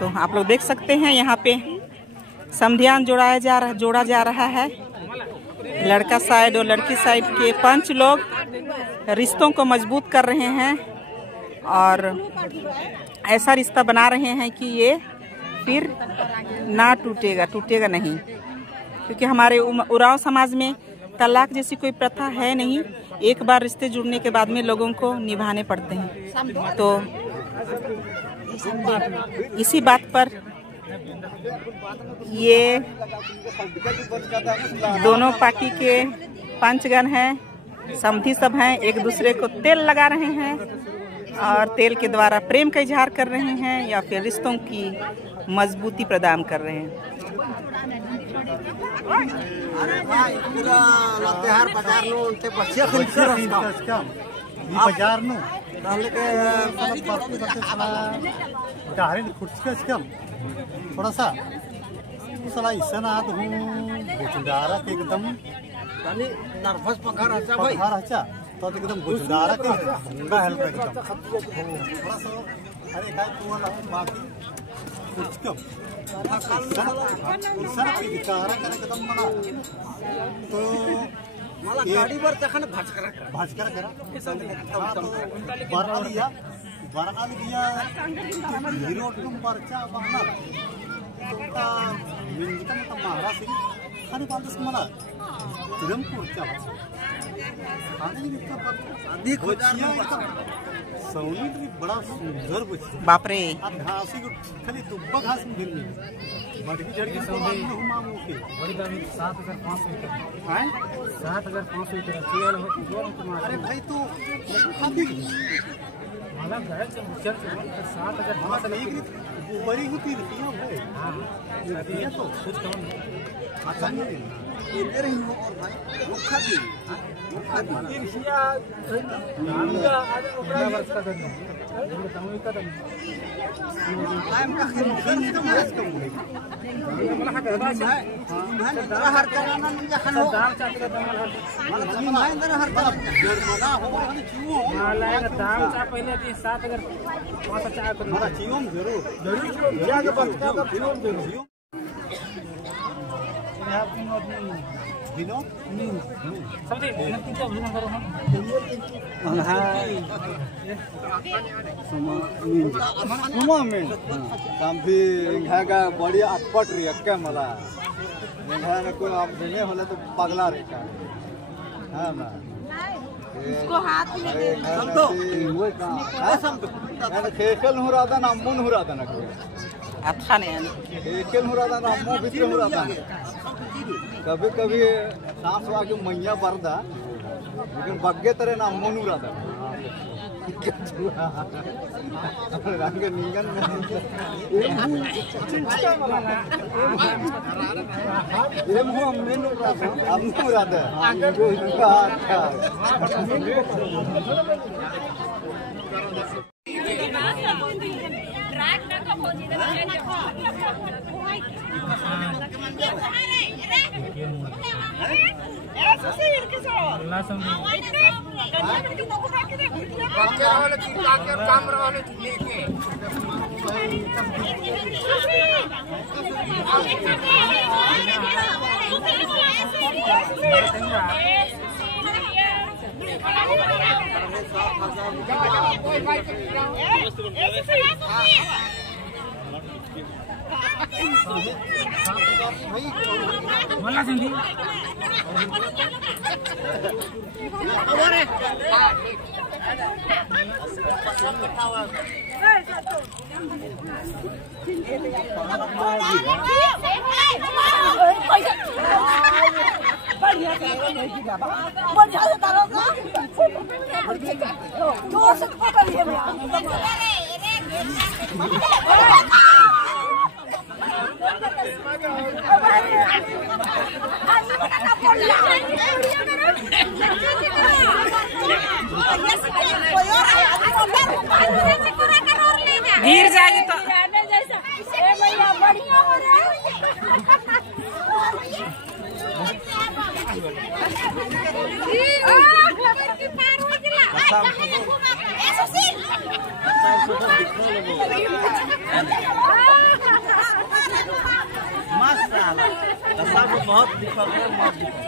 तो आप लोग देख सकते हैं यहाँ पे समधियान जोड़ा जा रहा है। लड़का साइड और लड़की साइड के 5 लोग रिश्तों को मजबूत कर रहे हैं और ऐसा रिश्ता बना रहे हैं कि ये फिर ना टूटेगा नहीं, क्योंकि हमारे उरांव समाज में तलाक जैसी कोई प्रथा है नहीं। एक बार रिश्ते जुड़ने के बाद में लोगों को निभाने पड़ते हैं। तो इसी बात पर ये दोनों पार्टी के पंचगण हैं, समधी सब हैं, एक दूसरे को तेल लगा रहे हैं और तेल के द्वारा प्रेम का इजहार कर रहे हैं या फिर रिश्तों की मजबूती प्रदान कर रहे हैं। थोड़ा सा सला इससे ना तो हूँ गुजरारा के एकदम नर्वस पखार अच्छा तो एकदम गुजरारा के हंगा हेल्प एकदम थोड़ा सा अरे काय तू वाला बाकी कुछ कम सर की दिकारा करे एकदम मना तो मला गाड़ी पर तखन भाजकर करा बरकाल दिया हीरो तुम परचा बहना तुमका विंजिका में महाराज खाली पालस मला तुरंत पुरचा आदि नित्य पर आदि खोजिया सौनी तो बड़ा सुंदर बच्ची बाप रे अब घासी को खाली दुब्बा घास में गिरनी बड़की जड़ की सौनी हुमा मुके बड़ी दाम 7500 हैं 7500 चेयर हो तुम्हारे। अरे भाई तो खाती मला घर से मुझे 7000 बड़ी होती रुपया है। हां रुपया तो कुछ कम अच्छा नहीं ये ले रही हो और भाई मुखा दी रुपया नामगा आज ओकरा वर्ष का करना तमई का दम टाइम का खर्च कम है मला हा गरबा है मैं जरा हर करना नहीं खाना दाल चाट का दम मैं जरा हर करना हो हम क्यों मला दाल चा पहले दी 7000 5 चाय कर मला जीवन जरूर जाके बचका का जीवन जरूर यहां दिनो नहीं समझे नक्की क्या भूल करो हम हां सुमा में काम भी इंघागा बड़ी अटपट री अक्का मला इंघा ने कोई आप देने होला तो पगला रहता हां ना उसको हाथ में हम तो वो का सम मैंने खेकल हो रहा था ना मुन हो रहा था ना अच्छा नहीं खेकल हो रहा था ना मुंह भीतर हो रहा था। कभी कभी सांस वाके मैया बरदा लेकिन बग्गे तरह ना मुन हो रहा था रंग निंगन में चिंचा वाला ये मुंह में नो रहा था अब नो रहा था बोला सिंधी गिर जाएगी तो बढ़िया हो रहा है बहुत दिक्कत है।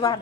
बाहर